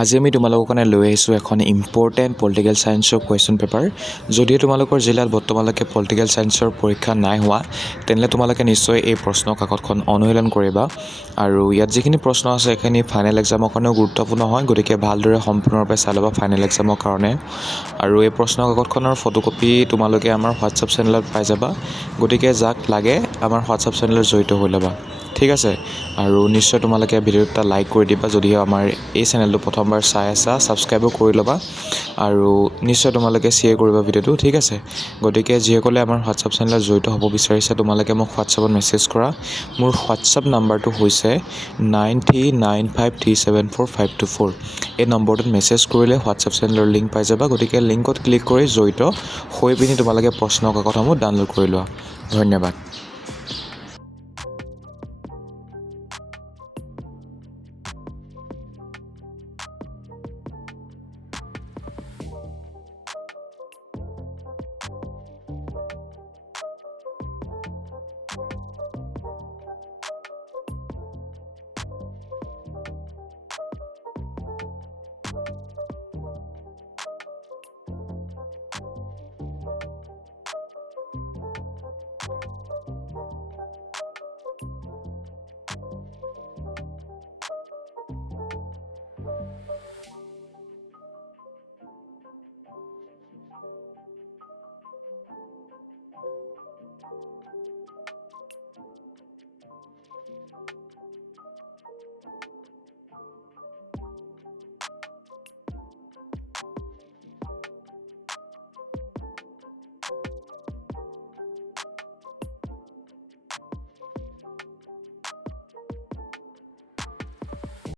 আজি আমি তোমালোকৰ কাৰণে লৈ আহিছোঁ এখন ইম্পৰ্টেণ্ট পলিটিকেল ছায়েন্সৰ কুৱেশ্যন পেপাৰ। যদিও তোমালোকৰ জিলাত বৰ্তমানলৈকে পলিটিকেল ছায়েন্সৰ পৰীক্ষা নাই হোৱা, তেনেহ'লে তোমালোকে নিশ্চয় এই প্ৰশ্ন কাকতখন অনুশীলন কৰিবা। আৰু ইয়াত যিখিনি প্ৰশ্ন আছে সেইখিনি ফাইনেল এক্সামৰ কাৰণেও গুৰুত্বপূৰ্ণ হয়, গতিকে ভালদৰে সম্পূৰ্ণৰূপে চাই ল'বা ফাইনেল এক্সামৰ কাৰণে। আৰু এই প্ৰশ্ন কাকতখনৰ ফটোকপি তোমালোকে আমাৰ হোৱাটছআপ চেনেলত পাই যাবা, গতিকে যাক লাগে আমাৰ হোৱাটছআপ চেনেলত জড়িত হৈ ল'বা। ঠিক আছে, আৰু নিশ্চয় তোমালোকে ভিডিঅ'টো এটা লাইক কৰি দিবা। যদিহে আমাৰ এই চেনেলটো প্ৰথমবাৰ চাই আছা, ছাবস্ক্ৰাইবো কৰি ল'বা আৰু নিশ্চয় তোমালোকে শ্বেয়াৰ কৰিবা ভিডিঅ'টো। ঠিক আছে, গতিকে যিসকলে আমাৰ হোৱাটছআপ চেনেলত জড়িত হ'ব বিচাৰিছে তোমালোকে মোক হোৱাটছআপত মেছেজ কৰা। মোৰ হোৱাটছআপ নাম্বাৰটো হৈছে 9395374524। এই নম্বৰটোত মেছেজ কৰিলে হোৱাটছআপ চেনেলৰ লিংক পাই যাবা, গতিকে লিংকত ক্লিক কৰি জড়িত হৈ পিনি তোমালোকে প্ৰশ্ন কাকতসমূহ ডাউনলোড কৰি লোৱা। ধন্যবাদ।